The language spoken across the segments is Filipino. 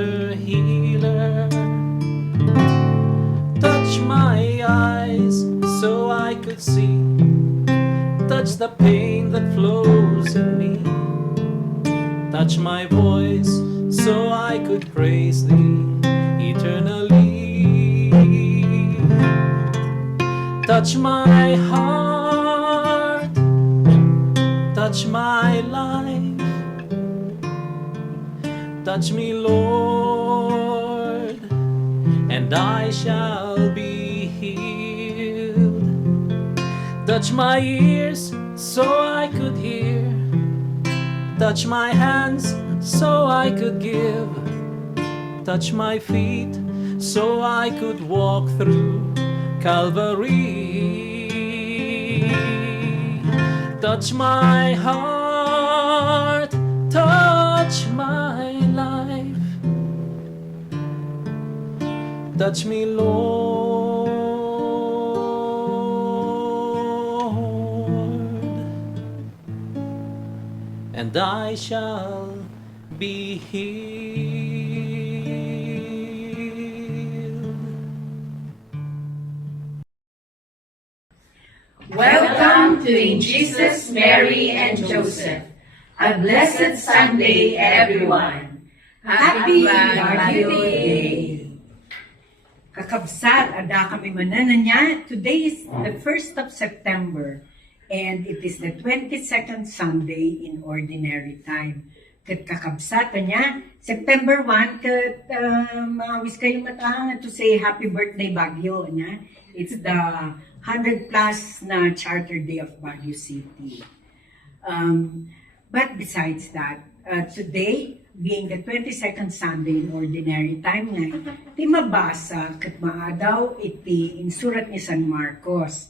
Master Healer. Touch my eyes so I could see. Touch the pain that flows in me. Touch my voice so I could praise Thee eternally. Touch my heart, touch my life. Touch me, Lord, and I shall be healed. Touch my ears so I could hear. Touch my hands so I could give. Touch my feet so I could walk through Calvary. Touch my heart, touch my life. Touch me, Lord, and I shall be healed. Welcome to In Jesus, Mary, and Joseph. A blessed Sunday, everyone. Happy Barrio Day. Kakabsat, ada kami mananan niya. Today is the 1st of September and it is the 22nd Sunday in Ordinary Time. Kat kakabsat niya, September 1, kat mawis kayo matahangan to say happy birthday Baguio niya. It's the 100 plus na Charter Day of Baguio City. But besides that, today, being the 22nd Sunday in Ordinary Time nga, ti mabasa kat maadaw iti insurat ni San Marcos.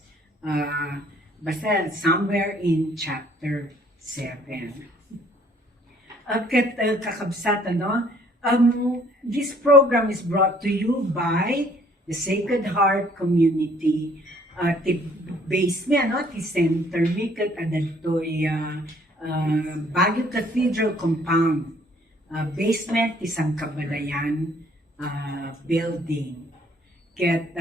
Basta somewhere in chapter 7. Kat kakabsat, this program is brought to you by the Sacred Heart Community. Ti base mi, ti center mi kat adaltoy Baguio Cathedral Compound. Basement isang Kabalayan building. Ket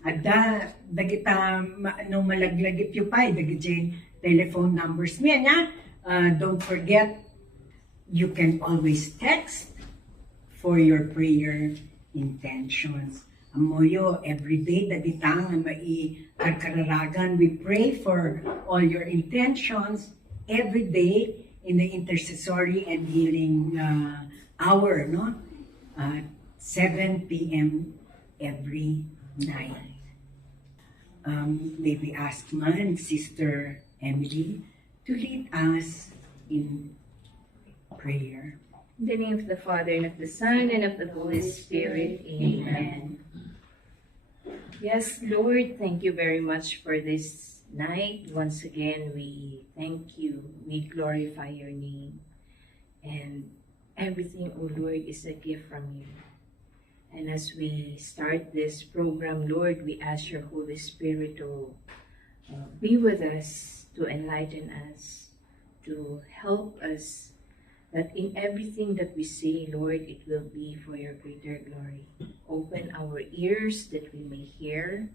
ada dagita no malaglagit yu pay dagiti telephone numbers niya. Don't forget, you can always text for your prayer intentions. Amoyo everyday dagita nga kararagan, we pray for all your intentions every day in the intercessory and healing hour, 7 p.m. every night. May we ask man, Sister Emily, to lead us in prayer. In the name of the Father, and of the Son, and of the Holy Spirit. Amen. Yes, Lord, thank you very much for this night. Once again, we thank you. We glorify your name. And everything, O Lord, is a gift from you. And as we start this program, Lord, we ask your Holy Spirit to be with us, to enlighten us, to help us, that in everything that we say, Lord, it will be for your greater glory. Open our ears that we may hear,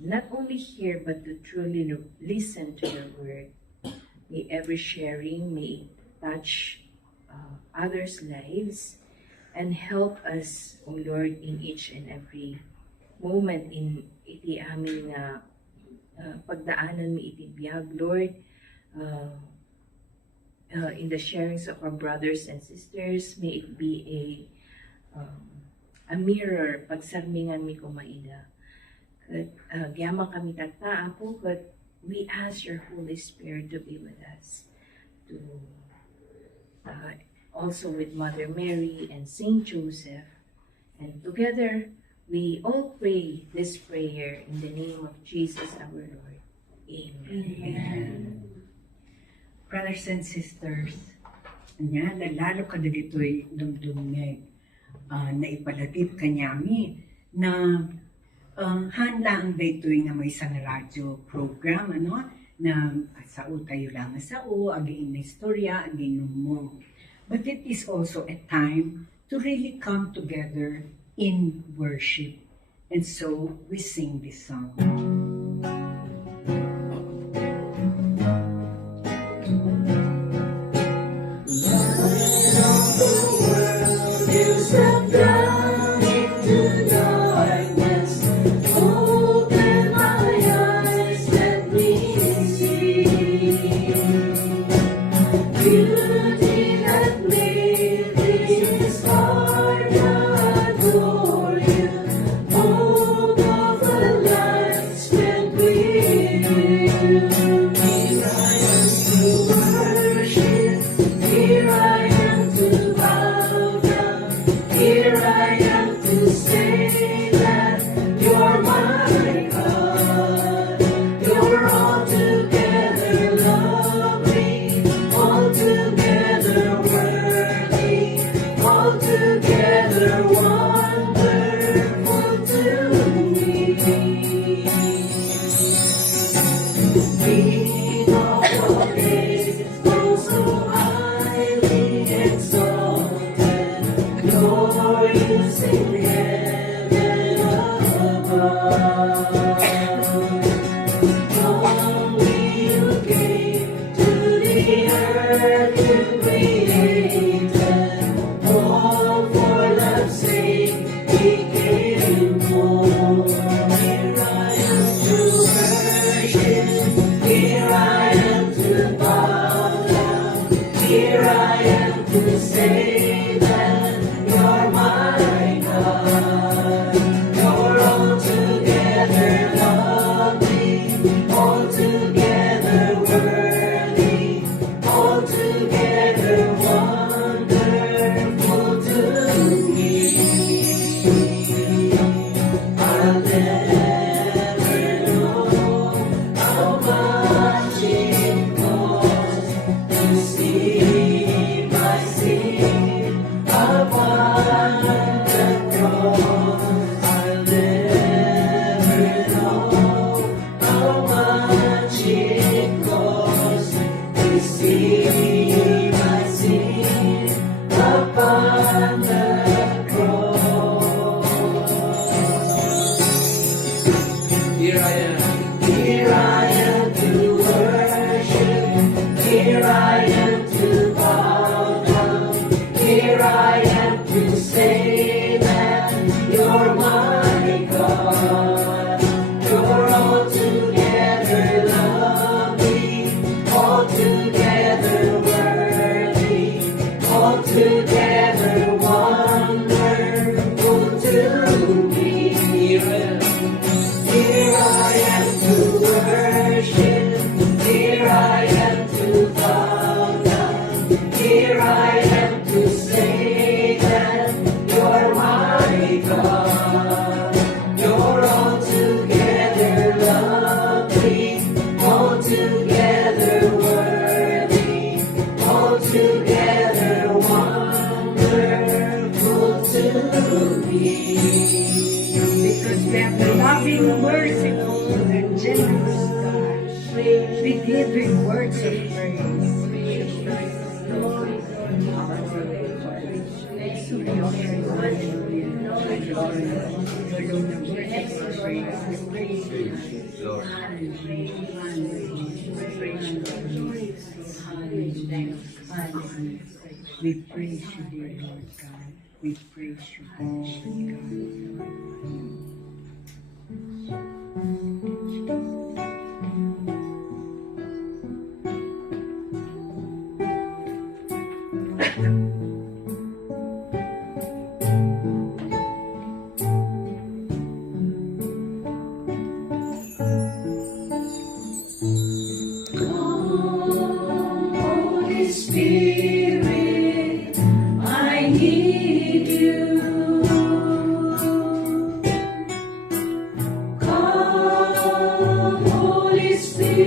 not only hear, but to truly listen to your word. May every sharing may touch others' lives and help us, O Lord, in each and every moment in iti aming pagdaanan mi iti biyag, Lord, in the sharings of our brothers and sisters, may it be a mirror pagsarmingan mi kumaida. Gyama kami tataan po, but we ask your Holy Spirit to be with us, to also with Mother Mary and Saint Joseph, and together we all pray this prayer in the name of Jesus our Lord. Amen. Amen. Brothers and sisters, lalo kadagitoy dumdumngeg na ipalatid kanyami na hanla ang daytoy nga may isang radyo program na sao tayo lang sao, again na istorya, again mo. But it is also a time to really come together in worship. And so we sing this song. You step down into darkness, open my eyes, let me see beauty that made this heart adore you. Hope of a life spent with you. Here I am to worship, here I am to bow down, here I am to say that you're my God. You're altogether lovely, altogether worthy, altogether wonderful to me. King of all days, oh so highly exalted, glorious in heaven above. Only you came to the earth you created, all for love's sake became born. Here I am to worship, here I am to bow down, here I am to say that you're my God. You're altogether lovely, altogether worthy, altogether wonderful to me. I'll never know how much it costs to see my sin upon the cross. I'll never know how much it costs to see my sin upon the cross. Here I am to worship, here I am to bow down, here I am to say that you're my God. You're altogether lovely, altogether worthy, altogether wonderful to me. Here I am to worship, here I am to bow down, here I am to say that you're my God. You're altogether lovely, altogether worthy, altogether wonderful to me. Because we have the loving, merciful, and generous God. We give Him words of praise. We praise you, dear Lord God. We praise you, Lord God. Holy Spirit, I need you. Come, Holy Spirit.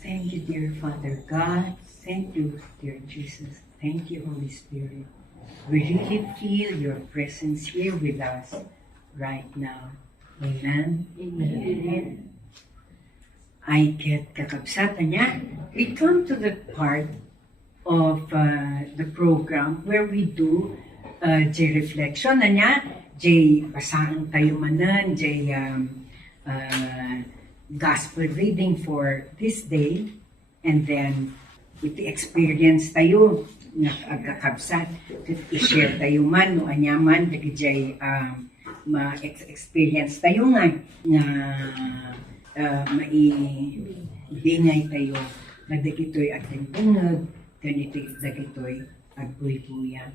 Thank you, dear Father God. Thank you, dear Jesus. Thank you, Holy Spirit. We really feel your presence here with us right now. Amen. Amen. I get kakabsatan niya. We come to the part of the program where we do J reflection na niya, J basahan tayo manan, J gospel reading for this day, and then iti experience tayo na agkakabsat, i-share tayo man no anyaman dagi J ma-experience tayo nga maibingay tayo na dagitoy at tungod ganito dagitoy agbuy-buya.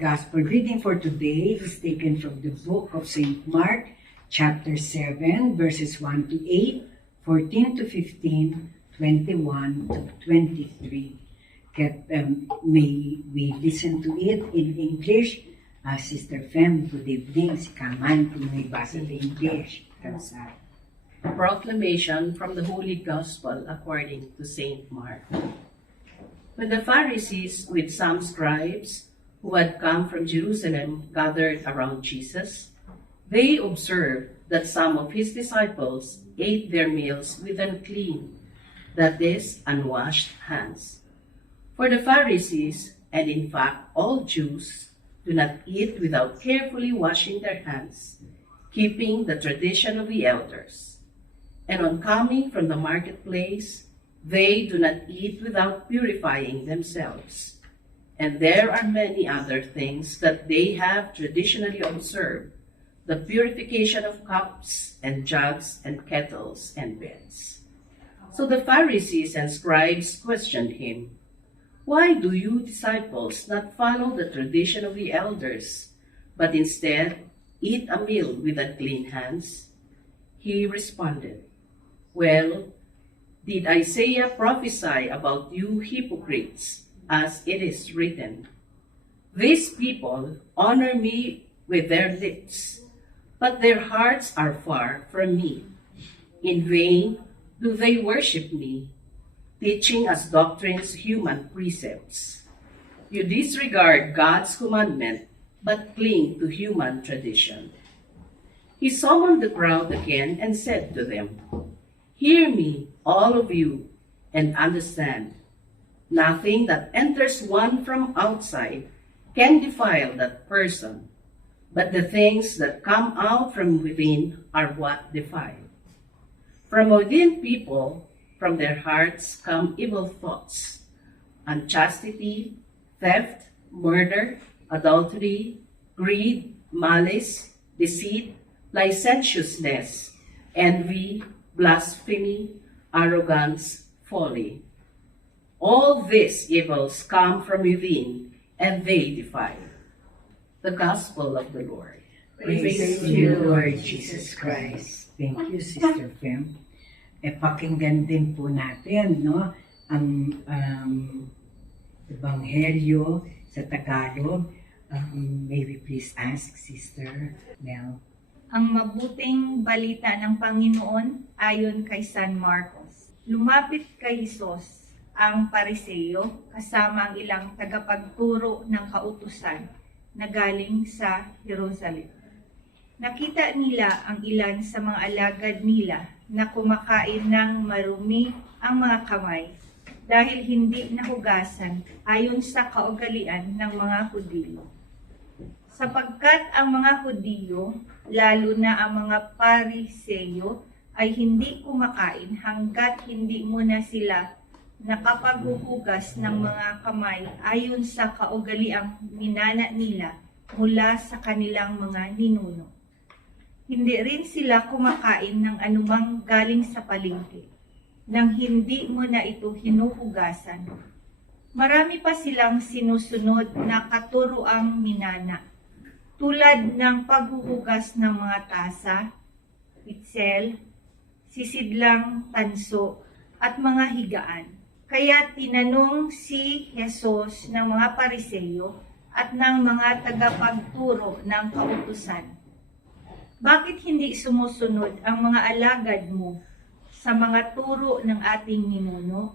Gospel reading for today is taken from the book of St. Mark, chapter 7, verses 1 to 8, 14 to 15, 21 to 23. May we listen to it in English. Sister Fem, good evening. Si Kaman, kung may basa sa English. Kamsa. Proclamation from the Holy Gospel according to St. Mark. When the Pharisees with some scribes who had come from Jerusalem gathered around Jesus, they observed that some of his disciples ate their meals with unclean, that is, unwashed hands. For the Pharisees, and in fact all Jews, do not eat without carefully washing their hands, keeping the tradition of the elders. And on coming from the marketplace, they do not eat without purifying themselves. And there are many other things that they have traditionally observed, the purification of cups and jugs and kettles and beds. So the Pharisees and scribes questioned him, "Why do you disciples not follow the tradition of the elders, but instead eat a meal with unclean hands?" He responded, "Well, did Isaiah prophesy about you hypocrites, as it is written, 'These people honor me with their lips, but their hearts are far from me. In vain do they worship me, teaching as doctrines human precepts. You disregard God's commandment, but cling to human tradition.'" He summoned the crowd again and said to them, "Hear me, all of you, and understand. Nothing that enters one from outside can defile that person, but the things that come out from within are what defile. From within people, from their hearts come evil thoughts, unchastity, theft, murder, adultery, greed, malice, deceit, licentiousness, envy, blasphemy, arrogance, folly. All these evils come from within, and they defile." The Gospel of the Lord. Praise to you, Lord Jesus Christ. Thank you, Sister Fem. Pakinggan din po natin, no, ang Ebanghelyo sa Tagalog. May we please ask Sister Mel? Ang mabuting balita ng Panginoon ayon kay San Marcos. Lumapit kay Hesus ang Pariseo kasama ang ilang tagapagturo ng kautusan na galing sa Jerusalem. Nakita nila ang ilan sa mga alagad nila na kumakain ng marumi ang mga kamay dahil hindi nahugasan ayon sa kaugalian ng mga Hudyo. Sapagkat ang mga Hudyo, lalo na ang mga Pariseo, ay hindi kumakain hanggat hindi muna sila nakapaghuhugas ng mga kamay ayon sa kaugaliang minana nila mula sa kanilang mga ninuno. Hindi rin sila kumakain ng anumang galing sa palengke, nang hindi mo na ito hinuhugasan. Marami pa silang sinusunod na katuroang minana, tulad ng paghuhugas ng mga tasa, pitsel, sisidlang tanso, at mga higaan. Kaya tinanong si Jesus ng mga Pariseo at ng mga tagapagturo ng kautusan, bakit hindi sumusunod ang mga alagad mo sa mga turo ng ating ninuno?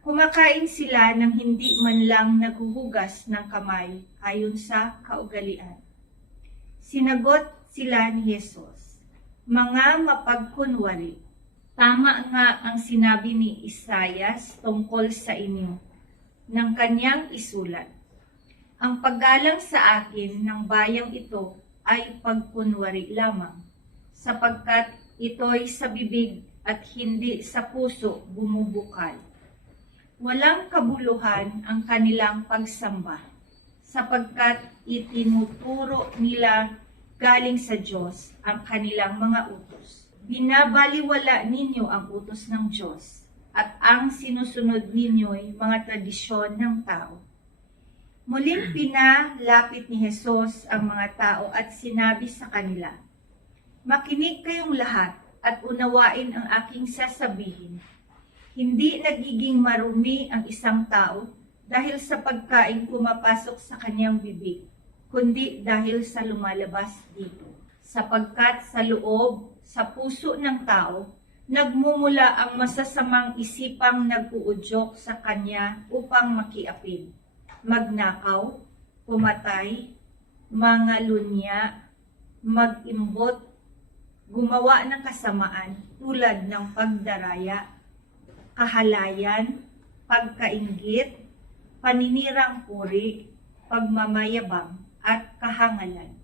Kumakain sila nang hindi man lang naghuhugas ng kamay ayon sa kaugalian. Sinagot sila ni Jesus, mga mapagkunwari, tama nga ang sinabi ni Isaias tungkol sa inyo ng kanyang isulat. Ang paggalang sa akin ng bayang ito ay pagkunwari lamang, sapagkat ito'y sa bibig at hindi sa puso bumubukal. Walang kabuluhan ang kanilang pagsamba, sapagkat itinuturo nila galing sa Diyos ang kanilang mga utos. Binabaliwala ninyo ang utos ng Diyos, at ang sinusunod ninyo'y mga tradisyon ng tao. Muling pinalapit ni Jesus ang mga tao at sinabi sa kanila, makinig kayong lahat at unawain ang aking sasabihin. Hindi nagiging marumi ang isang tao dahil sa pagkain pumapasok sa kanyang bibig, kundi dahil sa lumalabas dito. Sapagkat sa loob, sa puso ng tao, nagmumula ang masasamang isipang nag-uudyok sa kanya upang makiapid, magnakaw, pumatay, mangalunya, mag-imbot, gumawa ng kasamaan tulad ng pagdaraya, kahalayan, pagkainggit, paninirang puri, pagmamayabang, at kahangalan.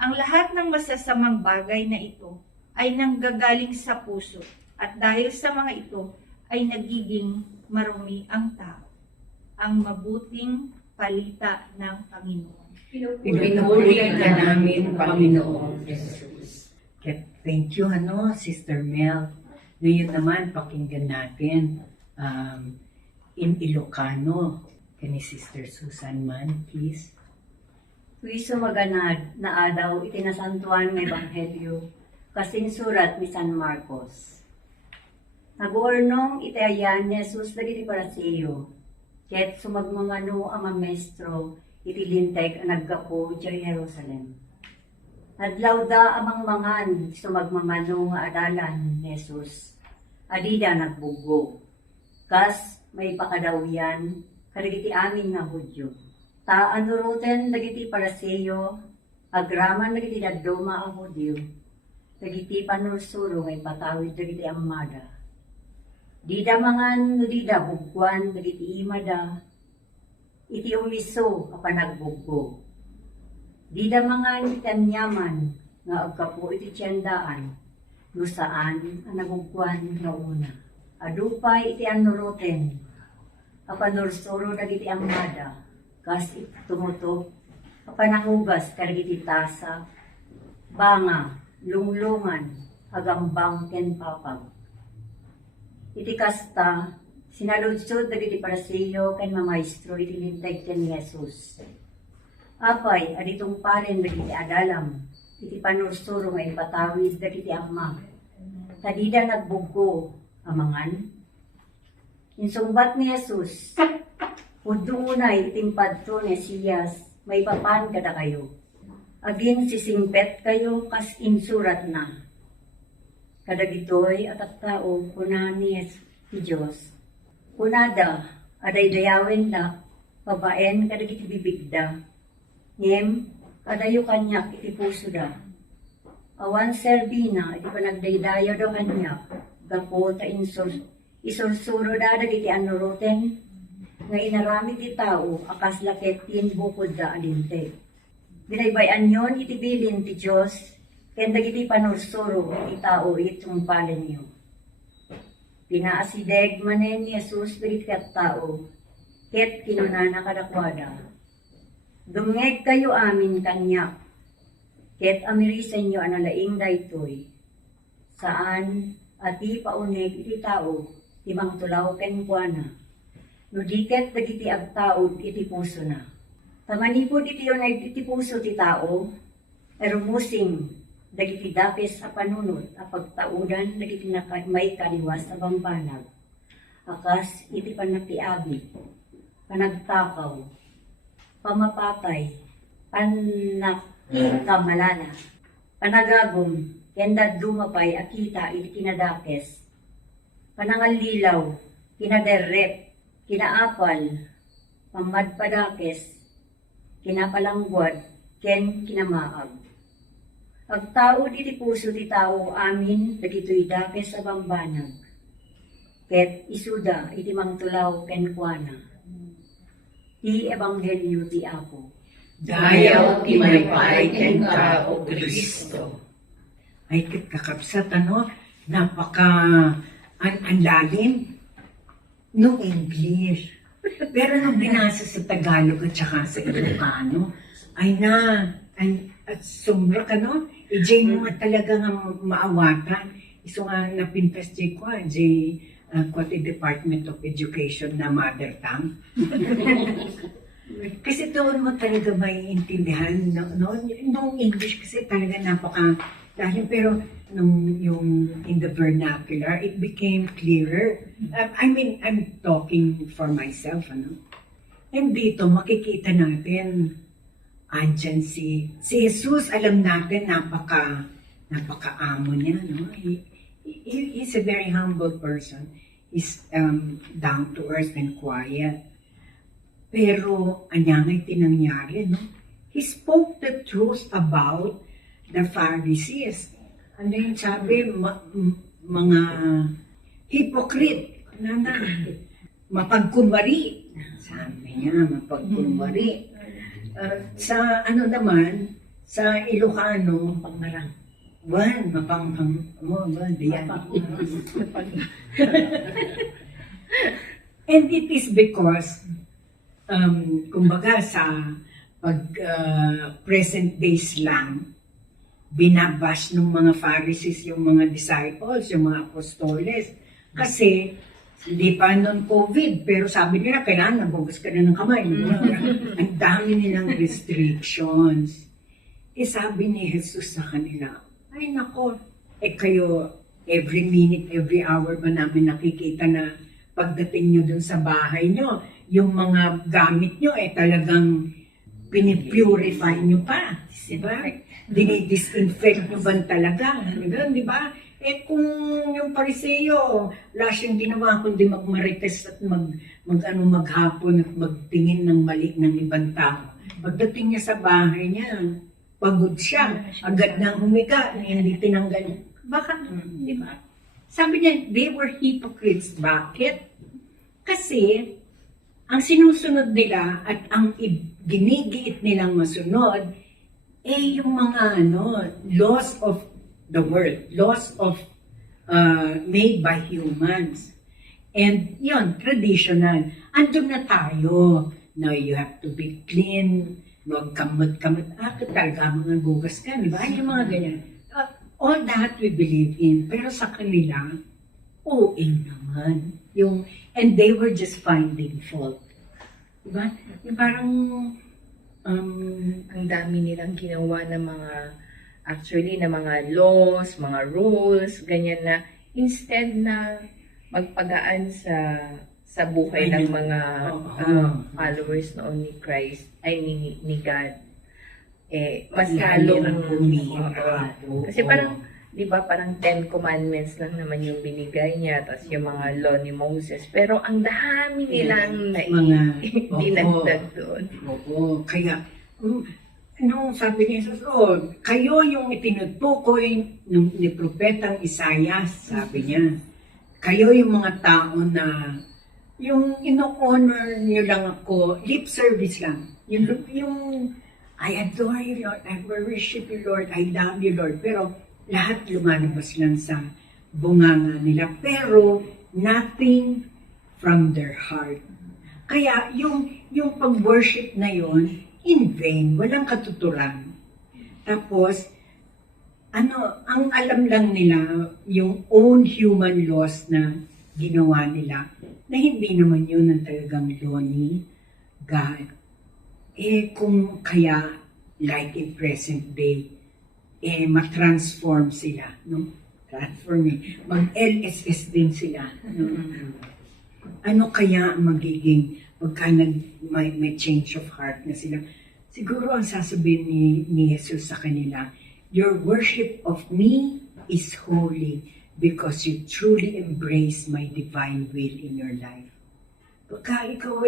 Ang lahat ng masasamang bagay na ito ay nanggagaling sa puso, at dahil sa mga ito ay nagiging marumi ang tao. Ang mabuting balita ng Panginoon. Pinupuri ka namin, Panginoon Jesus. Thank you, Sister Mel. Ngayon naman, pakinggan natin in Ilocano. Kani Sister Susan man, please. Puiso maganad na adaw itinasantuan ng Ebanghelyo kasing surat ni San Marcos. Nag-uurnong itayan ni Jesus dagiti Pariseo, ket sumagmamano ang maestro itilinteg ang naggapo di Jerusalem. Adlaw da amang mangan sumagmamano nga adalan ni Jesus, adida nagbugo. Kas may pakadawian kadagiti amin nga Hudyo. Ta anuroten dagiti Pariseo, agraman dagiti dadduma ang Hudyo. Dagiti panursuro ngay patawid dagiti ammada. Dida mangan no dida bugwan dagiti imada. Iti umiso a panagbuggo. Dida mangan iti anyaman nga agkapo iti tiyandaan. No saan ang nagugwan nga una. Adupay iti anuroten. A panursuro dagiti ammada. Kas tumutok, panangugas karigiti tasa, banga, lunglungan, agambang ken papag. Iti kasta, sinaludsod dagiti Pariseo ken mamaestro itilinteg ken ni Jesus. Apay, aditong paren dagiti adalam, iti panursuro nga ipatawid dagiti Ama. Kadida nagbugo amangan. Insungbat ni Jesus, udunay itimpadto ni Siyas, may papan kada kayo. Aging sisingpet kayo kas insurat na. Kadagitoy at tao kuna ni Diyos. Kunada, aday dayawin na, babaen kadagiti bibigda. Ngem, kadayo kanyak iti puso da. Awan serbina, iti panagdaydayo do kanyak. Gapo ta isursuro da dagiti anuroten. Nga inaramid ti tao, akas lakit tin bukod da alinte. Binaybayan yon iti bilin ti Diyos, ken dagiti panursuro iti tao itungpalen niyo. Pinaasideg manen ni Jesus dagiti kat tao, ket kinunana kadakwada. Dumngeg kayo amin kanyak, ket amirisen nyo analaing daytoy. Saan ati pauneg iti tao, timang tulaw ken kuana. Nudiket dagiti agtaod iti puso na. Tamanipod iti uneg iti puso ti tao, erumusing dagiti dapes a panunot a pagtaudan dagiti may kaliwas a bambanag. Akas iti panatiabi, panagtakaw, pamapatay, panakikamalana, panagagom, kenda dumapay akita iti kinadakes, panangalilaw, kinaderrep, kinaapal, pamadpadakes, kinapalangguad, ken kinamaag. Agtao iti puso ti tao amin dagitoy dakes sa bambanag, ket isuda iti mangtulaw ken kuana. Ti ebanghelyo ti Apo. Dayaw ti maypay ken ka, O Kristo. Ay, kakapsat, napaka ang lalim no English. Pero nung binasa sa Tagalog at saka sa Ilocano, at sumra ka, ijay mo nga talaga nga maawatan. Iso nga napintas jay ko, jay Quati Department of Education na mother tongue. Kasi doon mo talaga may intindihan, nung English kasi talaga dahil pero yung in the vernacular, it became clearer. I'm talking for myself, And dito, makikita natin, andyan si Jesus, alam natin, napaka-amo niya, He's a very humble person. He's down to earth and quiet. Pero, anyangay tinangyari, He spoke the truth about the Pharisees. Ano yung sabi? Mga hypocrite. Mapagkunwari. Sabi niya, mapagkunwari. Sa sa Ilocano, pangmarang. And it is because, kumbaga sa present day slang, binabash ng mga Pharisees yung mga disciples, yung mga apostoles. Kasi, hindi pa noon COVID, pero sabi nila, kailangan nagugas ka na ng kamay. Ang dami nilang restrictions. Sabi ni Jesus sa kanila, ay nako, kayo, every minute, every hour ba namin nakikita na pagdating nyo dun sa bahay nyo, yung mga gamit nyo, talagang pinipurify nyo pa. Diba? Dinidisinfect nyo ba talaga? Diba? Kung yung Pariseo, wala siyang ginawa kundi magmarites at maghapon at magtingin ng mali ng ibang tao. Pagdating niya sa bahay niya, pagod siya, agad nang humiga, hindi tinanggal. Bakit? Di ba? Sabi niya, they were hypocrites. Bakit? Kasi, ang sinusunod nila at ang ginigiit nilang masunod, yung mga laws of the world, laws of made by humans. And yon traditional. Andun na tayo. Now you have to be clean, magkamot-kamot. Talaga mga gugas ka, di ba? Yung mga ganyan. All that we believe in. Pero sa kanila, naman. And they were just finding fault. Diba? Yung parang, ang dami nilang ginawa ng mga actually na mga laws, mga rules, ganyan na instead na magpagaan sa buhay ng mga followers noon ni Christ, ay ni God, mas lalong kasi parang, di ba, parang 10 commandments lang naman yung binigay niya, tapos yung mga law ni Moses, pero ang dami nilang dinagdag doon. Oo, kaya, anong sabi ni Jesus, kayo yung itinutukoy ni Propetang Isaias, sabi niya. Kayo yung mga tao na, yung ino-honor niyo lang ako, lip service lang. Yung I adore you, Lord, I worship you, Lord, I love you, Lord. Pero lahat lumalabas lang sa bunganga nila. Pero nothing from their heart. Kaya yung pag-worship na yon in vain, walang katuturan. Tapos, ang alam lang nila, yung own human laws na ginawa nila, na hindi naman yun ang talagang law ni God. Kung kaya, like in present day, ma-transform sila, no? Transforming. Mag-LSS din sila, no? Ano kaya ang magiging pagka may change of heart na sila? Siguro ang sasabihin ni Jesus sa kanila, your worship of me is holy because you truly embrace my divine will in your life. Pagka ikaw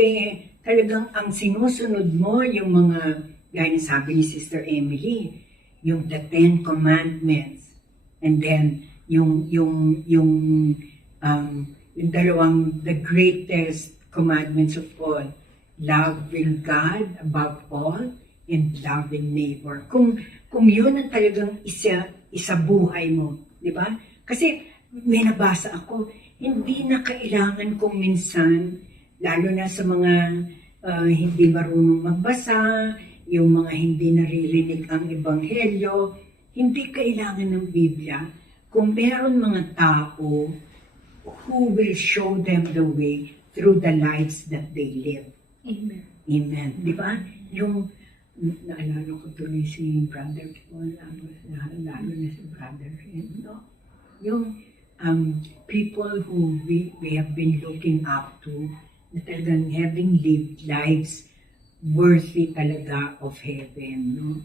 talagang ang sinusunod mo, yung mga, gaya na sabi ni Sister Emily, yung the 10 Commandments, and then yung dalawang, the greatest commandments of all, loving God above all, and loving neighbor. Kung yun ang talagang isa buhay mo, di ba? Kasi may nabasa ako, hindi na kailangan kung minsan, lalo na sa mga hindi marunong magbasa, yung mga hindi naririnig ang ebanghelyo, hindi kailangan ng Biblia. Kung meron mga tao who will show them the way through the lives that they live. Amen. Amen. Di ba? Yung, naalala ko tuloy si Brother Paul, lalo na si Brother, no? Yung people who we have been looking up to, na talagang having lived lives worthy talaga of heaven, no?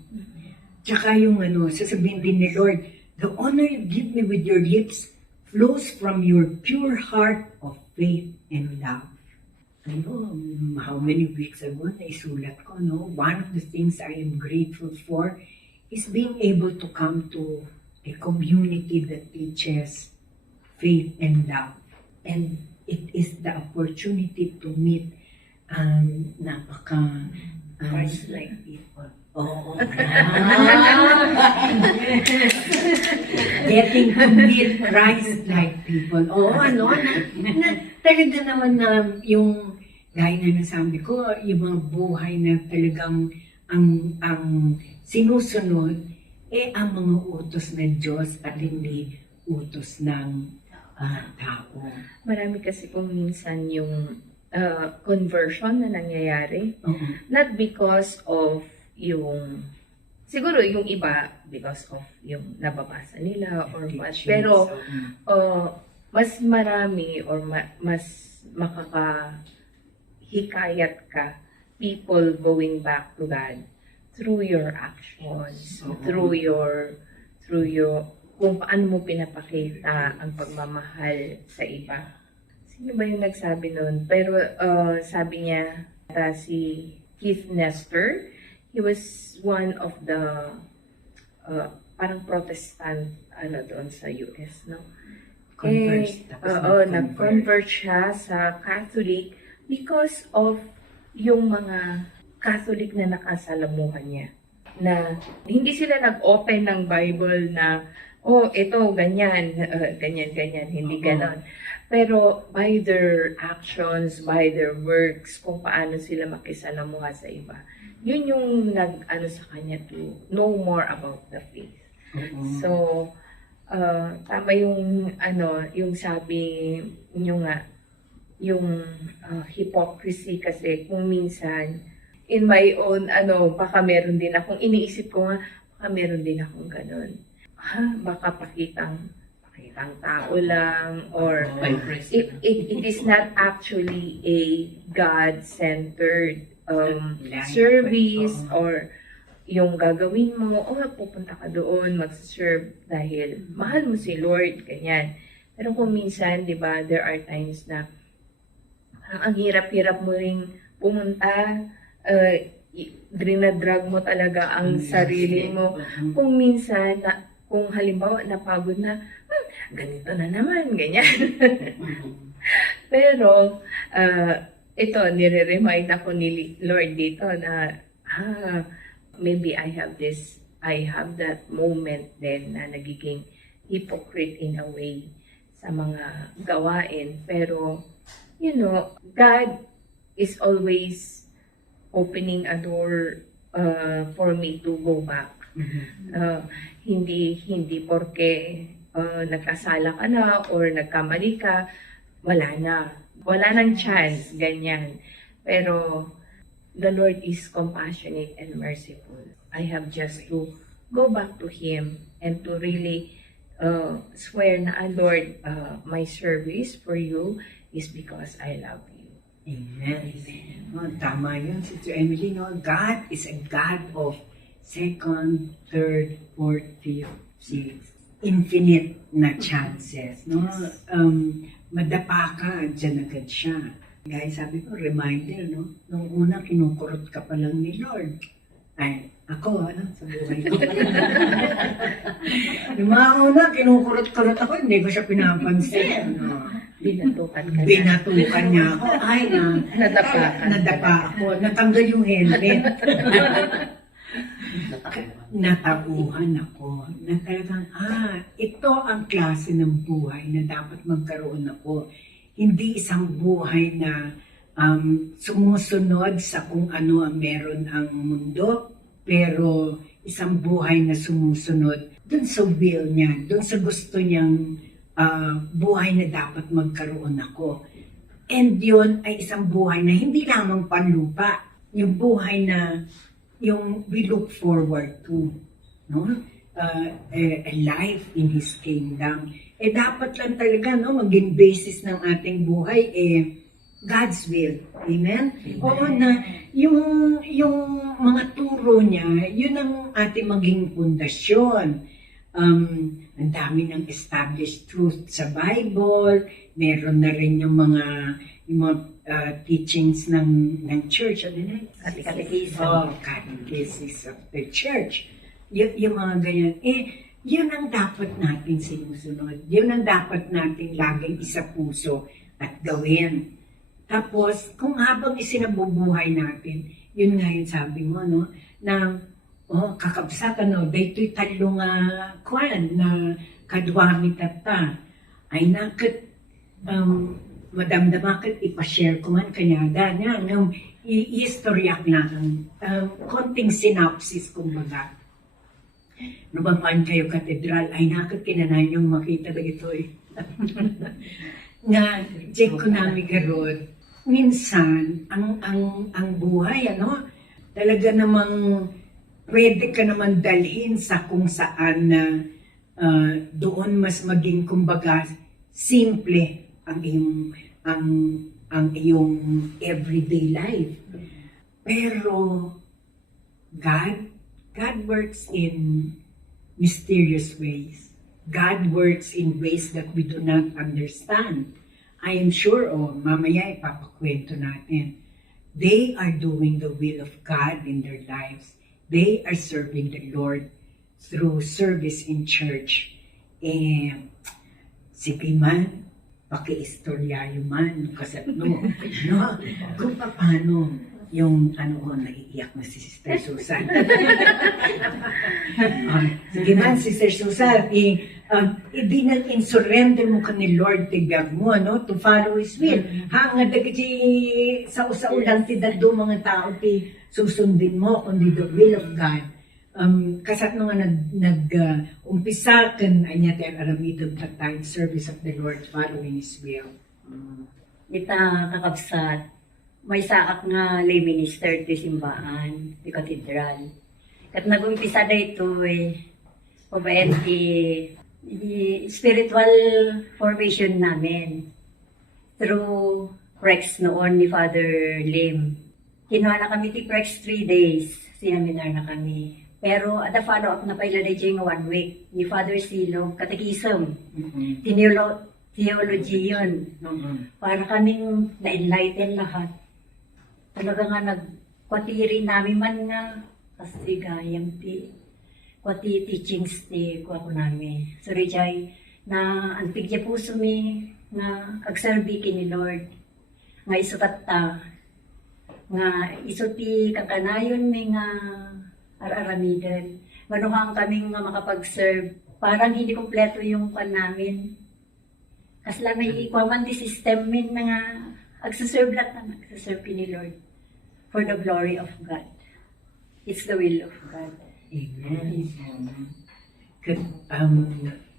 Tsaka yung sasabihin din ni Lord, the honor you give me with your lips flows from your pure heart of faith and love. How many weeks ago, naisulat ko, no? One of the things I am grateful for is being able to come to a community that teaches faith and love. And it is the opportunity to meet Christ-like people. Oo. Getting to meet Christ-like people. Oo, talaga naman na yung, gaya na nasabi ko, yung mga buhay na talagang ang sinusunod, ang mga utos ng Diyos at hindi utos ng tao. Marami kasi kung minsan yung conversion na nangyayari, not because of siguro yung iba because of yung nababasa nila or what, pero mas marami or mas makakahikayat ka people going back to God through your actions, through your kung paano mo pinapakita ang pagmamahal sa iba. Sino ba yung nagsabi nun? Pero sabi niya, si Keith Nestor, he was one of the parang Protestant doon sa US, no? Nag-convert siya sa Catholic because of yung mga Catholic na nakasalamuhan niya. Na hindi sila nag-open ng Bible na ito, ganyan, ganyan, hindi ganon. Pero by their actions, by their works, kung paano sila makisalamuha sa iba, yun yung sa kanya to know more about the faith. So, tama yung, yung sabi nyo nga, yung hypocrisy kasi kung minsan, in my own, baka meron din akong iniisip ko nga, meron din akong ganun. Baka pakitang tao lang, or it is not actually a God-centered service, or yung gagawin mo, pupunta ka doon, mag-serve dahil mahal mo si Lord, ganyan. Pero kung minsan, di ba, there are times na ang hirap-hirap mo ring pumunta, drag mo talaga ang sarili mo. Kung minsan, kung halimbawa napagod na, ganito na naman, ganyan. Pero, ito, nire-remind ako ni Lord dito na, maybe I have that moment din na nagiging hypocrite in a way sa mga gawain. Pero, God is always opening a door for me to go back. Hindi porke nagkasala ka na or nagkamali ka, wala nang chance, ganyan. Pero the Lord is compassionate and merciful. I have just to go back to Him and to really swear na, Lord, my service for you is because I love you. Amen. No, tama yun, Sister Emily. No? God is a God of second, third, fourth, fifth, sixth, infinite na chances. No? Madapa ka, dyan agad siya. Guys, sabi ko, reminder, no? Nung una, kinukurot ka pa lang ni Lord. Ay, ako, sa buhay ko. Yung mga una, kinukurot-kurot ako, hindi ko siya pinapansin. No? Binatukan ka na. Binatukan niya ako. Ay, nadapa ako. Natanggal yung helmet. Natauhan ako. Na talagang, ito ang klase ng buhay na dapat magkaroon ako. Hindi isang buhay na sumusunod sa kung ano ang meron ang mundo, pero isang buhay na sumusunod dun sa will niya, dun sa gusto niyang buhay na dapat magkaroon ako. And yun ay isang buhay na hindi lamang panlupa, yung buhay na yung we look forward to, no? A life in His kingdom. Dapat lang talaga, no, maging basis ng ating buhay, God's will. Amen? Oo na, yung mga turo niya, yun ang ating maging pundasyon. Ang dami ng established truth sa Bible, meron na rin yung mga teachings ng church, ano na? Catechism of the church. Yung mga ganyan. Yun ang dapat natin sinusunod. Yun ang dapat natin laging isa puso at gawin. Tapos, kung habang isinabubuhay natin, yun nga yung sabi mo, no? Na, kakabsat, daytoy talo nga kwan na kadwami tata. Ay nakit, madamdamakit ipashare ko man kanyada niya. I-istoryak lang. Konting synopsis, kumbaga. Nubangpan kayo katedral, ay nakit kinanayan yung makita na ito Nga, check ko namin garod. Minsan, ang buhay, talaga namang pwede ka naman dalhin sa kung saan na doon mas maging kumbaga simple ang iyong everyday life. Pero God works in mysterious ways. God works in ways that we do not understand. I am sure, mamaya ipapakwento natin. They are doing the will of God in their lives. They are serving the Lord through service in church. Sige man, pakiistoryayo man, kung paano yung naiiyak na si Sister Susan. Sige man, Sister Susan, surrender mo ka ni Lord tigag mo, to follow His will. Nga dagiti sa usaulang ti dado mga tao ti susundin mo, kundi the will of God. Kasat nga nag-umpisa kan anya tayo aramidong time service of the Lord following His will. Ita kakabsat, may saak nga lay minister ti simbaan, ti katedral. Kat nag-umpisa na ito pabayan spiritual formation namin through Prex noon ni Father Lim. Kinuha na kami ti Prex 3 days. Sinaminar na kami. Pero at the follow-up na pala na dyan 1 week ni Father Silo, Catechism. Theology yun. Para kaming na-enlighten lahat. Talaga nga nagkwatiri namin man nga kasi gayang kwati teachings ti ko namin. So Rijay, na anpigya puso mi nga agserbi kini Lord. Nga isutatta, nga isuti kakanayon mi nga araramidan. Manuhang kaming nga makapag-serve. Parang hindi kompleto yung pan namin. Kasi lang may ikwaman di system min na nga agsaserve lahat na agsaserve ni Lord for the glory of God. It's the will of God. Amen.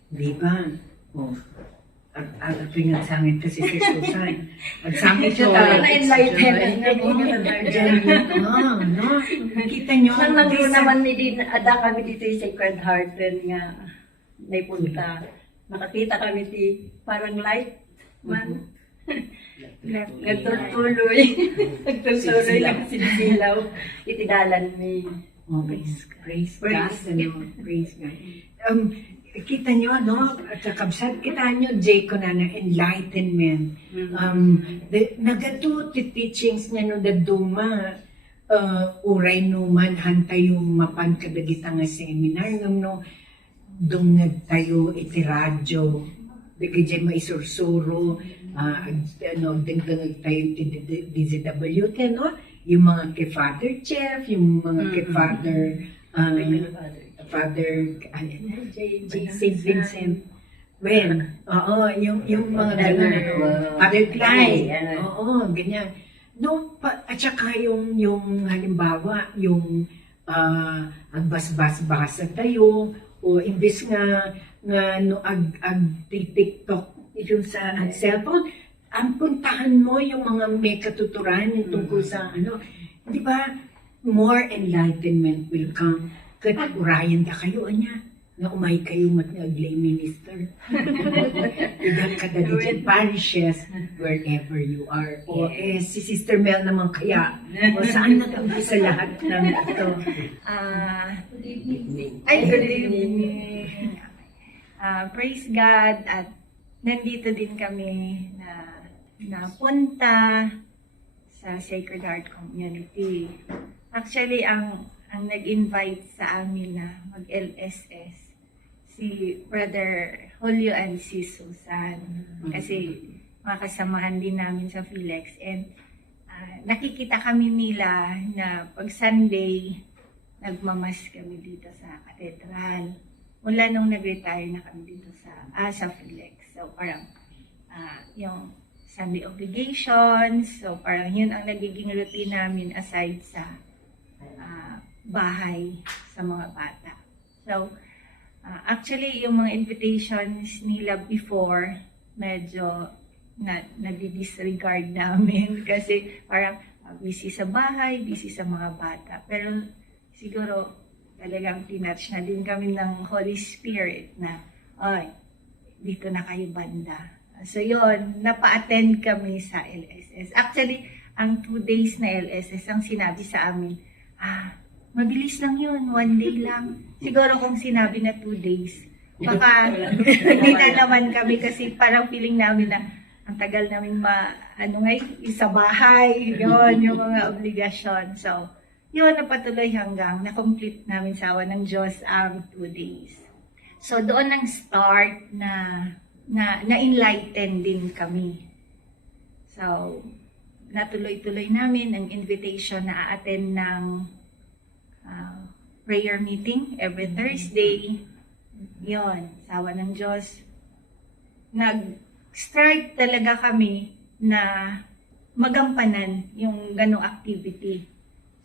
Di ba? At ito sangit kasi si Susan. Pagsangit siya Ito, na-enlighten. No. Kita nyo. Nang nangro naman ni din, ada kami dito yung Sacred Heart nga may punta. Nakakita kami di parang light man. Nagtutuloy. Nagtutuloy lang sinisilaw. Itidalan mi. Praise God. Praise God. Kita nyo, no? At kabsat, kita nyo, Jay, ko na enlightenment. Nagato ti teachings niya no daduma, uray numan, hantay yung mapan kadagita nga seminar, no, dungag tayo iti radyo, dagay maisursuro, dagdag tayo ti DZWT, no? Yung mga kay Father Jeff, yung mga kay Father St. Vincent. Well, yung mga gano'n, Father Clyde. Oo, ganyan. No, at saka yung halimbawa, yung agbas-bas-basa tayo, o imbes nga no, TikTok, yung sa cellphone, ang puntahan mo yung mga may katuturan yung tungkol sa di ba, more enlightenment will come. Kat urayan da kayo, nga umay kayo mag-lay minister. Ilang kadali parishes wherever you are. O si Sister Mel naman kaya, o saan sa lahat ng ito? Good evening. Praise God at nandito din kami na punta sa Sacred Heart Community. Actually, ang nag-invite sa amin na mag-LSS si Brother Julio and si Susan. Kasi makasamahan din namin sa Philex. And nakikita kami nila na pag Sunday, nagmamas kami dito sa katedral. Mula nung nag-retire na kami dito sa Philex. So parang yung Sunday obligations, so parang yun ang nagiging routine namin aside sa bahay sa mga bata. So, actually, yung mga invitations nila before, medyo nadi-disregard namin kasi parang busy sa bahay, busy sa mga bata. Pero siguro talagang tinouch na din kami ng Holy Spirit na, dito na kayo banda. So yun, napa-attend kami sa LSS. Actually, ang 2 days na LSS, ang sinabi sa amin, mabilis lang yun, 1 day lang. Siguro kung sinabi na 2 days, baka hindi na naman kami kasi parang feeling namin na ang tagal namin sa bahay, yun, yung mga obligasyon. So, yun, napatuloy hanggang na-complete namin sa awa ng Diyos ang 2 days. So, doon ang start na-enlighten din kami. So, natuloy-tuloy namin ang invitation na a-attend ng prayer meeting every Thursday. Yon, sawa ng Diyos. Nag-start talaga kami na magampanan yung ganong activity.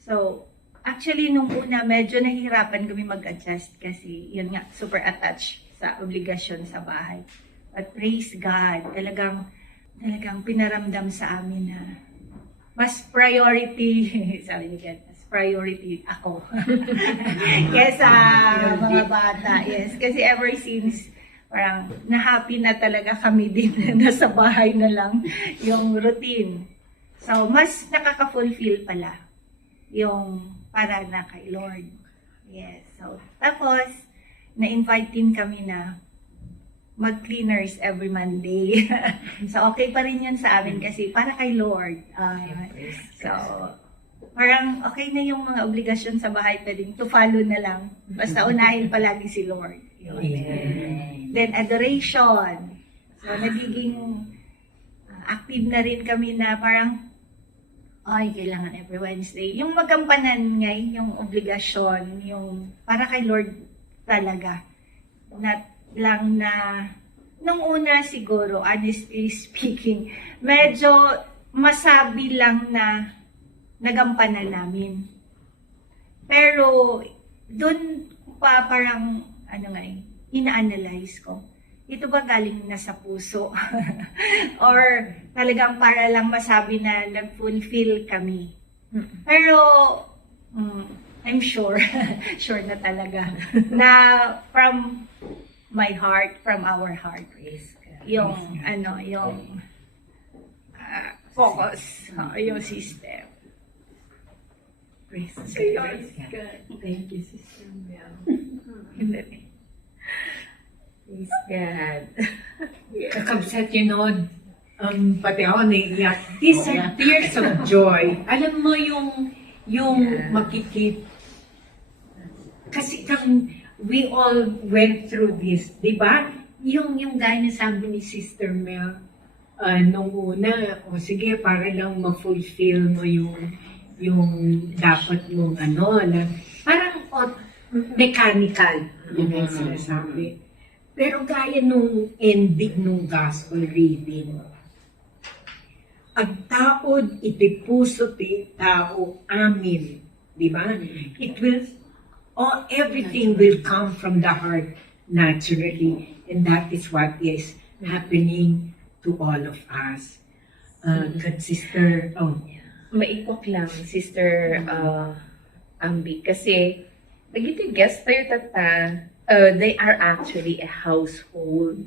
So, actually, nung una, medyo nahihirapan kami mag-adjust kasi yun nga, super attached sa obligasyon sa bahay. But praise God, talagang pinaramdam sa amin na mas priority, sabi ni God, mas priority ako. Kesa mga bata. Yes, kasi ever since parang na-happy na talaga kami din na nasa bahay na lang yung routine. So, mas nakaka-fulfill pala yung para na kay Lord. Yes. So, tapos, na-invite din kami na mag-cleaners every Monday. So, okay pa rin yun sa amin kasi para kay Lord. So, parang okay na yung mga obligasyon sa bahay, pwedeng to follow na lang. Basta unahin palagi si Lord. Yun. Then, adoration. So, nagiging active na rin kami na parang, ay, kailangan every Wednesday. Yung magampanan ngay, yung obligasyon, yung para kay Lord talaga. Not lang na, nung una siguro, honestly speaking, medyo masabi lang na nagampanan namin. Pero, dun pa parang, ina-analyze ko. Ito ba galing na sa puso? Or talagang para lang masabi na nag-fulfill kami? Pero, I'm sure, sure na talaga, na from my heart, from our heart, yung, yung focus, yung system. Praise So, yun. Thank you, Sister Mel. Praise God. Kakabsat, pati ako naiiyak. These are tears of joy. Alam mo yung makikita. Kasi we all went through this, di ba? Yung gaya na sabi ni Sister Mel, nung una, sige, para lang ma-fulfill mo yung dapat mong na parang mechanical, yun ang sinasabi. Pero gaya nung ending nung gospel reading, agtaod iti puso ti tao amin, di ba? It will, everything will come from the heart naturally, and that is what is happening to all of us. Good sister, Maikot lang, Sister Ambi, kasi nagiti guest tayo tata, they are actually a household.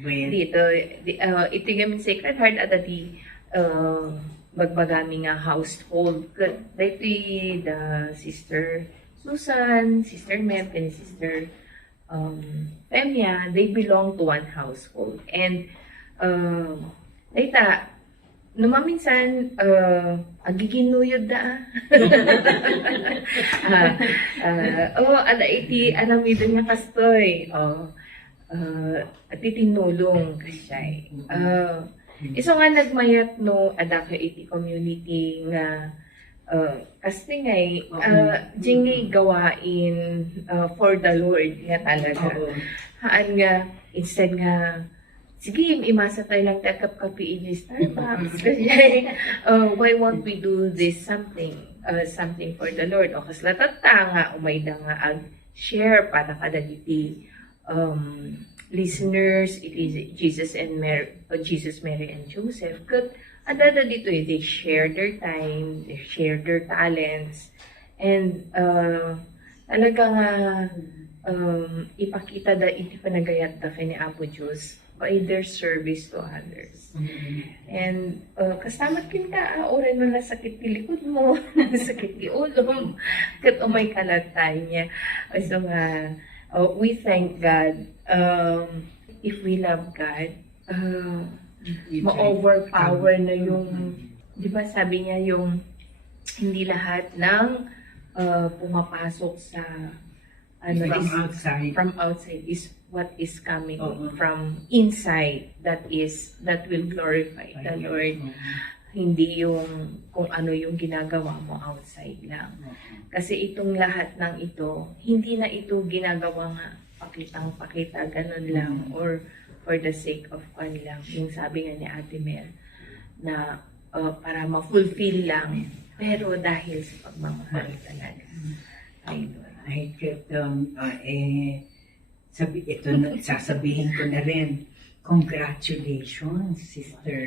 well, Dito, ito yung Sacred Heart at di magbagami nga household. Dito the Sister Susan, Sister Mem, and Sister Femia, they belong to one household. And dito, numaminsan, agiginuyod da. Iti, anamido niya kastoy. At itinulong kasya. Iso nga nagmayat no, adaka iti community nga, kasi ngay, jingay gawain for the Lord nga talaga. Haan nga, instead nga, sige, imasa tayo lang kapi in Starbucks. Kasi, why won't we do this something for the Lord? O kaslatata nga, umayda nga share para kada diti listeners, it is Jesus, Mary, and Joseph. Kat, adada dito they share their time, they share their talents, and talaga nga, ipakita da iti panagayat da kay ni Apo Diyos by their service to others. And kasamat kin ka, oray mo na sakit ti likod mo, sakit ti ulo, kat umay kalatay niya. So nga, we thank God. If we love God, ma-overpower na yung, di ba sabi niya yung hindi lahat ng pumapasok sa from outside is what is coming from inside, that will glorify the Lord. Hindi yung kung ano yung ginagawa mo outside lang. Kasi itong lahat ng ito, hindi na ito ginagawa nga pakitang-pakita, ganun lang, or for the sake of fun lang. Yung sabi nga ni Ate Mel, na para ma-fulfill lang, pero dahil sa pagmamahal talaga. Ayun. Sasabihin ko na rin, congratulations, Sister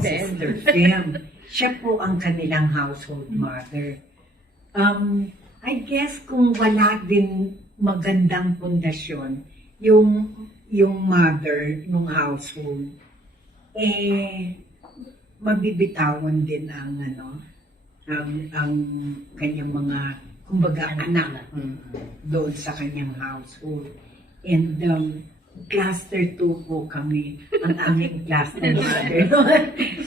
Fem. Siya po ang kanilang household mother. I guess kung wala din magandang pundasyon, yung mother ng household, mabibitawan din ang ang kanyang mga kumbaga anak doon sa kanyang household. And cluster 2 po kami, ang aming cluster mother,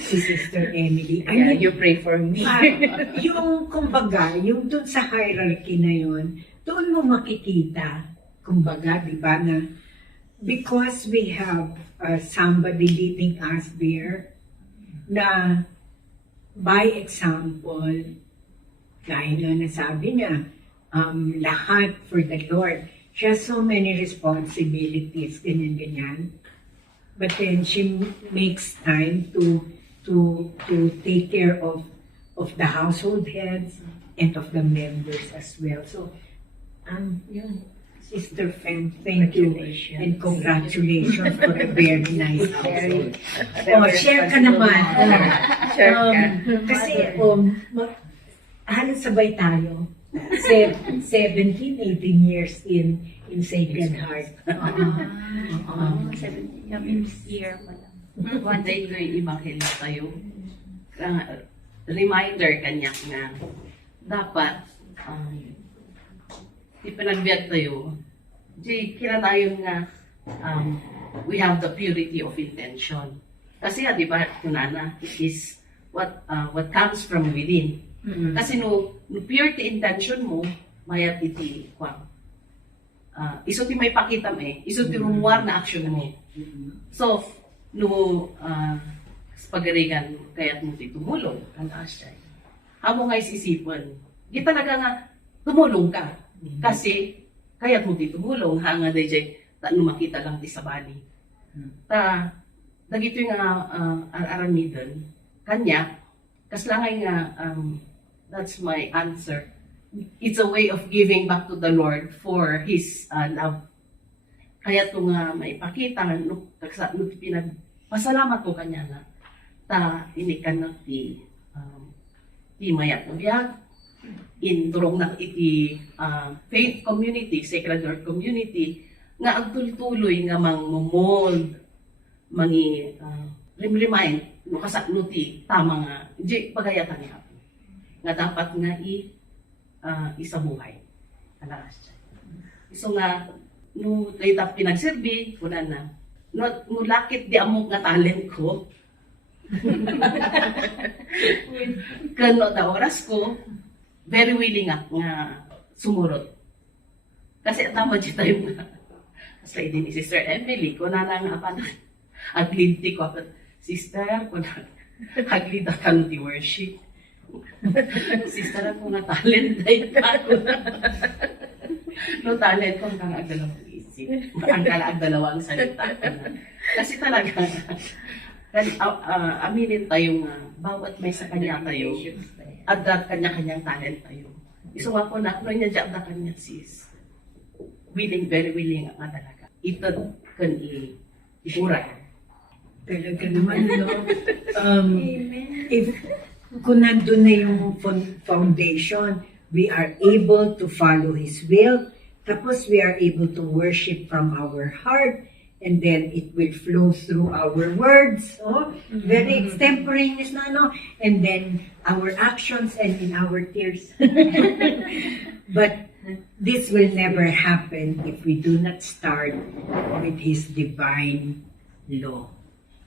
si Sister Emily. Yeah, you pray for me. Yung kumbaga, yung doon sa hierarchy na yun, doon mo makikita, kumbaga, di ba, na because we have somebody leading us there, na by example, gaya nga na sabi niya, lahat for the Lord. She has so many responsibilities, ganyan. But then she makes time to take care of the household heads and of the members as well. So, yun, Sister Fem, thank you and congratulations for a very nice household. Share ka naman. Share ka. Kasi halos sabay tayo. 17, 18 years in Sacred Heart. Year pa lang. One day ko imakila tayo. Reminder kanya nga dapat ipinagbiyak tayo. Di kinatayon nga we have the purity of intention. Kasi di ba, kunana, it is what comes from within. Kasi no purity intention mo, mayat iti kwang. Iso ti may pakitam iso ti rumuar na action mo. So, no pagarigan kaya't mo ti tumulong, ang asya. Hamo nga isisipon, di talaga nga tumulong ka. Kasi, kaya't mo ti tumulong, hanga day no makita lang ti sa bali. Dagito nga aramidon, kanya, kaslangay nga that's my answer. It's a way of giving back to the Lord for His love. Kaya ito nga maipakita, pasalamat ko kanya na inikan na ti mayat na biyag, indurong na iti faith community, Sacred Heart community, nga ang tuloy nga mold, remind, no ti tama nga, di pagayatan niya. Nga dapat nga isa buhay. So nga, no tayo pinagserbi, kuna na, no lakit di amok nga talent ko, kano da oras ko, very willing nga sumurot. Kasi tama di tayo nga, kasi din ni Sister Emily, kuna na nga pa na, aglinti ko, Sister, kuna, aglita ka no di worship. Sister ako nga talent dahil ako no talent ko ang agdalawang isip ang agdalawang salita kasi talaga aminin tayo nga bawat may sa kanya tayo at kanya-kanyang talent tayo iso nga po na niya dyan na kanya sis very willing nga talaga ito kan ipuray Talaga naman, no? If kung nandun na yung foundation, we are able to follow His will, tapos we are able to worship from our heart, and then it will flow through our words, very extemporaneous na, no? And then our actions and in our tears. But this will never happen if we do not start with His divine law.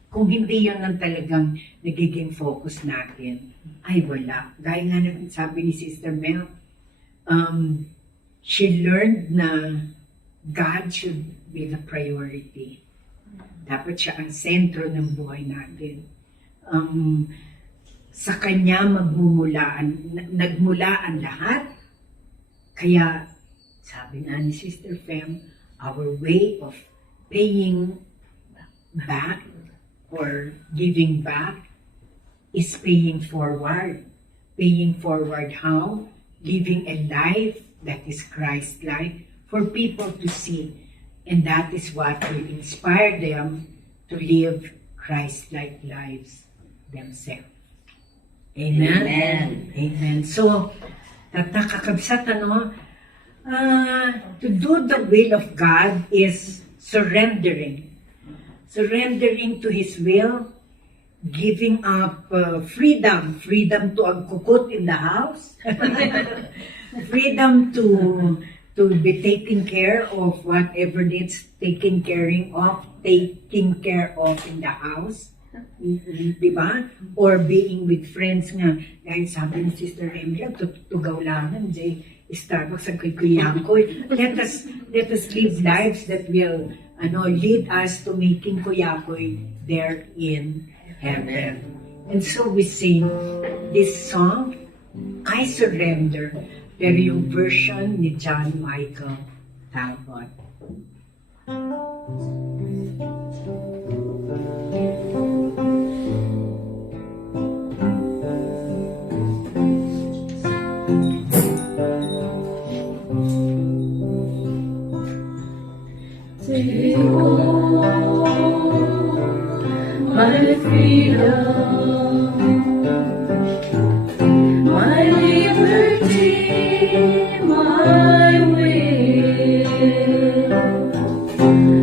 Kung hindi yun ang talagang nagiging focus natin, ay wala. Gaya nga naman sabi ni Sister Mel, she learned na God should be the priority. Dapat siya ang sentro ng buhay natin. Sa Kanya nagmula ang lahat. Kaya, sabi nga ni Sister Fem, our way of paying back or giving back is paying forward. Paying forward how? Living a life that is Christ-like for people to see. And that is what will inspire them to live Christ-like lives themselves. Amen? Amen. Amen. So, Kakabsat, to do the will of God is surrendering. Surrendering to His will, giving up freedom to agkukut in the house, freedom to be taking care of whatever needs taking care of in the house. Di ba? Or being with friends nga. Kahit sabi ni Sister Emilia, tugaw lang, Starbucks ang kuyakoy. Let us live lives that will lead us to making kuyakoy there in heaven. And so we sing this song, I Surrender, pero yung version ni John Michael Talbot. Take home my freedom, my liberty, my will.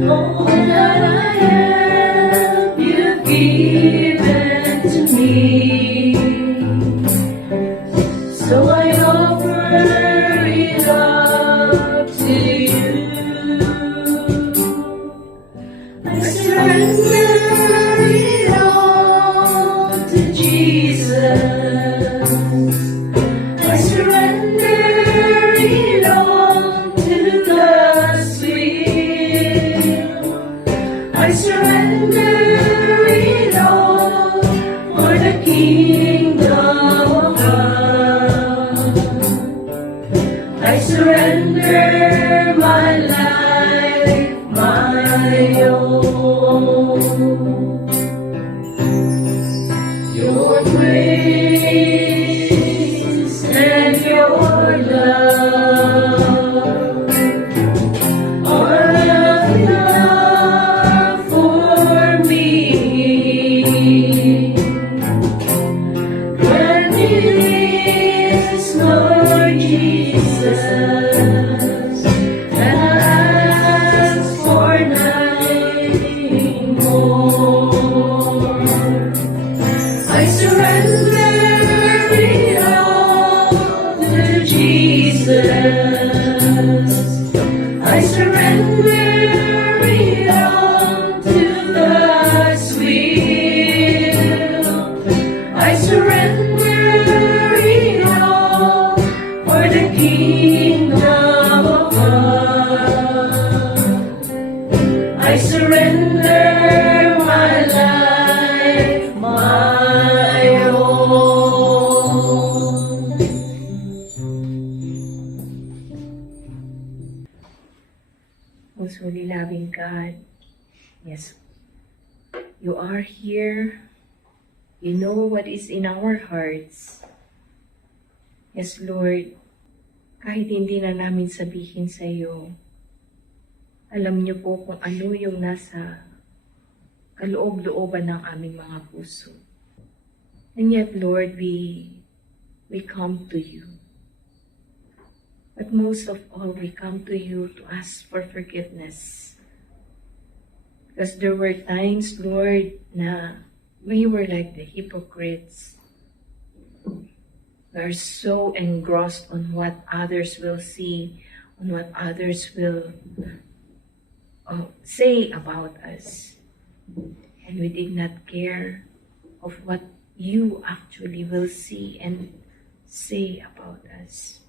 All that I have, you've given to me. So I offer it up to you. I surrender it all to Jesus. I surrender it all to God's will. I surrender it all for the kingdom of God. I surrender my life, my own. Your grace and your love are enough for me. Grant me this, Lord Jesus, and I ask for nothing more. I surrender it all to Jesus. I surrender it all to God's will. I surrender it all for the kingdom of God. I surrender my life, my own. Most holy loving God, yes, you are here. You know what is in our hearts. Yes, Lord, kahit hindi na namin sabihin sa iyo, alam niyo po kung ano yung nasa kaloob-looban ng aming mga puso. And yet, Lord, we come to you. But most of all, we come to you to ask for forgiveness. Because there were times, Lord, na we were like the hypocrites. We are so engrossed on what others will see, on what others will say about us. And we did not care of what you actually will see and say about us.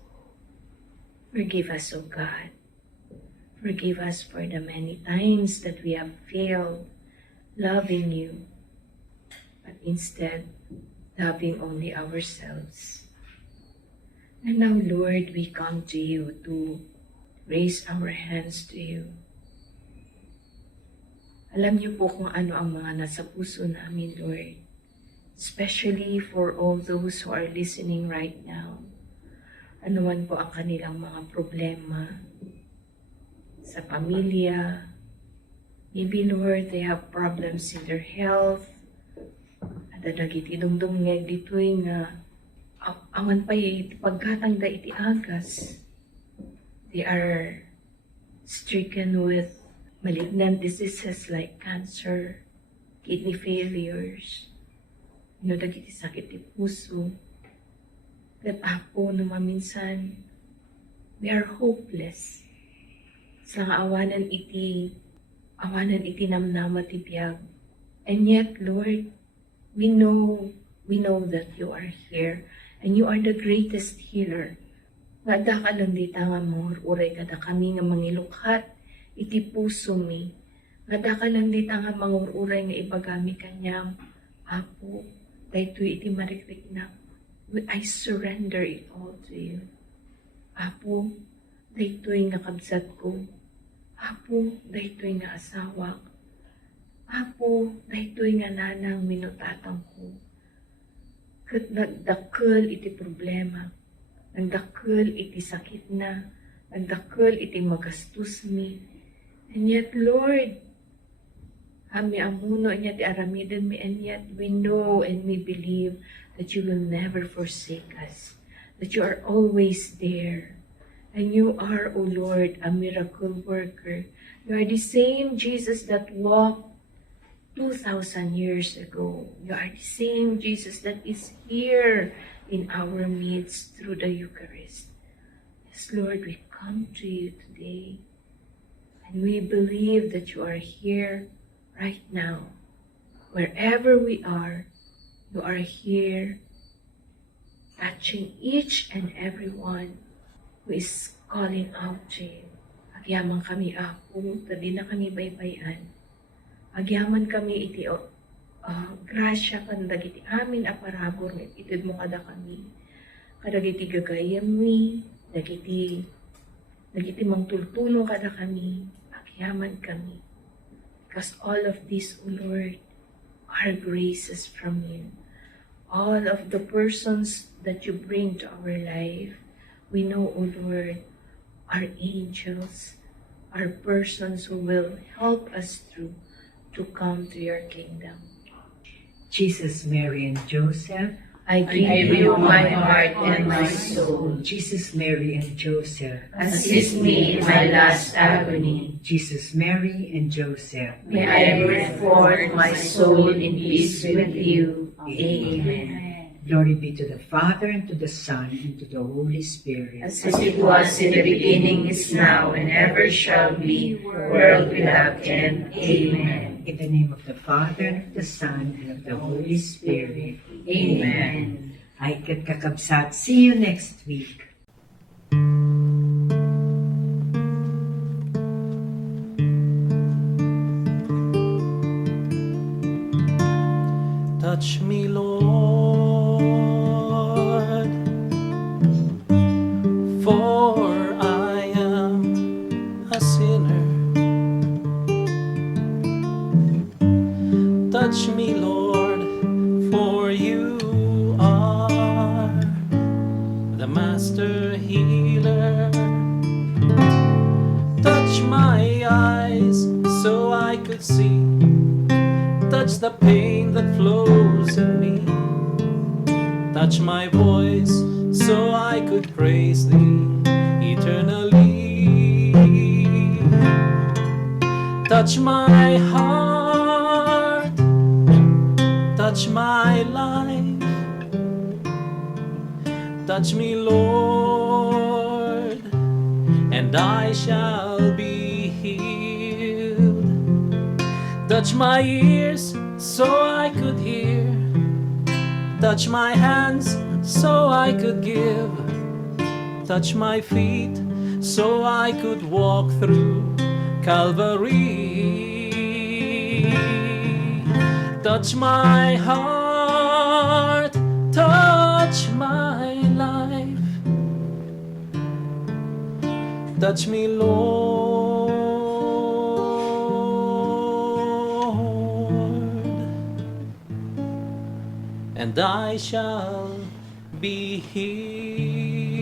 Forgive us, O God. Forgive us for the many times that we have failed loving you, but instead loving only ourselves. And now, Lord, we come to you to raise our hands to you. Alam niyo po kung ano ang mga nasa puso namin, Lord. Especially for all those who are listening right now. Ano man po ang kanilang mga problema sa pamilya. Maybe, Lord, they have problems in their health. At nagitidumdum nga dito'y nga awan pa iti pagkatang da iti agas. They are stricken with malignant diseases like cancer, kidney failures, dagiti sakit ti puso. That Apo, no maminsan, we are hopeless. Sa awanan iti namnama ti biyag. And yet, Lord, we know that you are here and you are the greatest healer. Nga ka lang di tanga mo, uray kada kami nga mangilukhat, iti puso mi. Nga ka lang di tanga mangururay nga ibagami kanyang, Apo, dahito iti marikrik na. I surrender it all to you. Apo, dahito'y nga kabsat ko. Apo, dahito'y nga asawa. Apo, dahito'y nga nanang minutatang ko. Kat nagdakkel iti problema. Nagdakkel iti sakit na. Nagdakkel iti magastos mi. And yet, Lord, ami amuno, and yet aramiden mi, and yet we know and we believe that you will never forsake us. That you are always there. And you are, O Lord, a miracle worker. You are the same Jesus that walked 2,000 years ago. You are the same Jesus that is here in our midst through the Eucharist. Yes, Lord, we come to you today. And we believe that you are here right now. Wherever we are, you are here touching each and every one who is calling out to you. Agyaman kami, Apo, tadi na kami baybayan. Agyaman kami iti grasya kan dagiti amin aparabor itid mo kada kami. Kadagiti gagayam mi, dagiti mangtultulong kada kami. Agyaman kami. Because all of this, O Lord, are graces from you. All of the persons that you bring to our life, we know, O Lord, are angels, are persons who will help us through to come to your kingdom. Jesus, Mary, and Joseph. I give you my heart and my soul. Jesus, Mary, and Joseph. Assist me in my last agony. Jesus, Mary, and Joseph. May I bring forth my soul in peace with you. Amen. Glory be to the Father, and to the Son, and to the Holy Spirit. As it was in the beginning, is now, and ever shall be, world without end. Amen. In the name of the Father, and of the Son, and of the Holy Spirit. Amen. Ay kakabsat. See you next week. Touch me, Lord, for I am a sinner. Touch me, Lord, for you are the master healer. Touch my eyes so I could see. Touch the pain that flows in me. Touch my voice so I could praise thee eternally. Touch my heart, touch my life. Touch me, Lord, and I shall be healed. Touch my ears so I could hear. Touch my hands so I could give. Touch my feet so I could walk through Calvary. Touch my heart, touch my life. Touch me, Lord, and I shall be healed.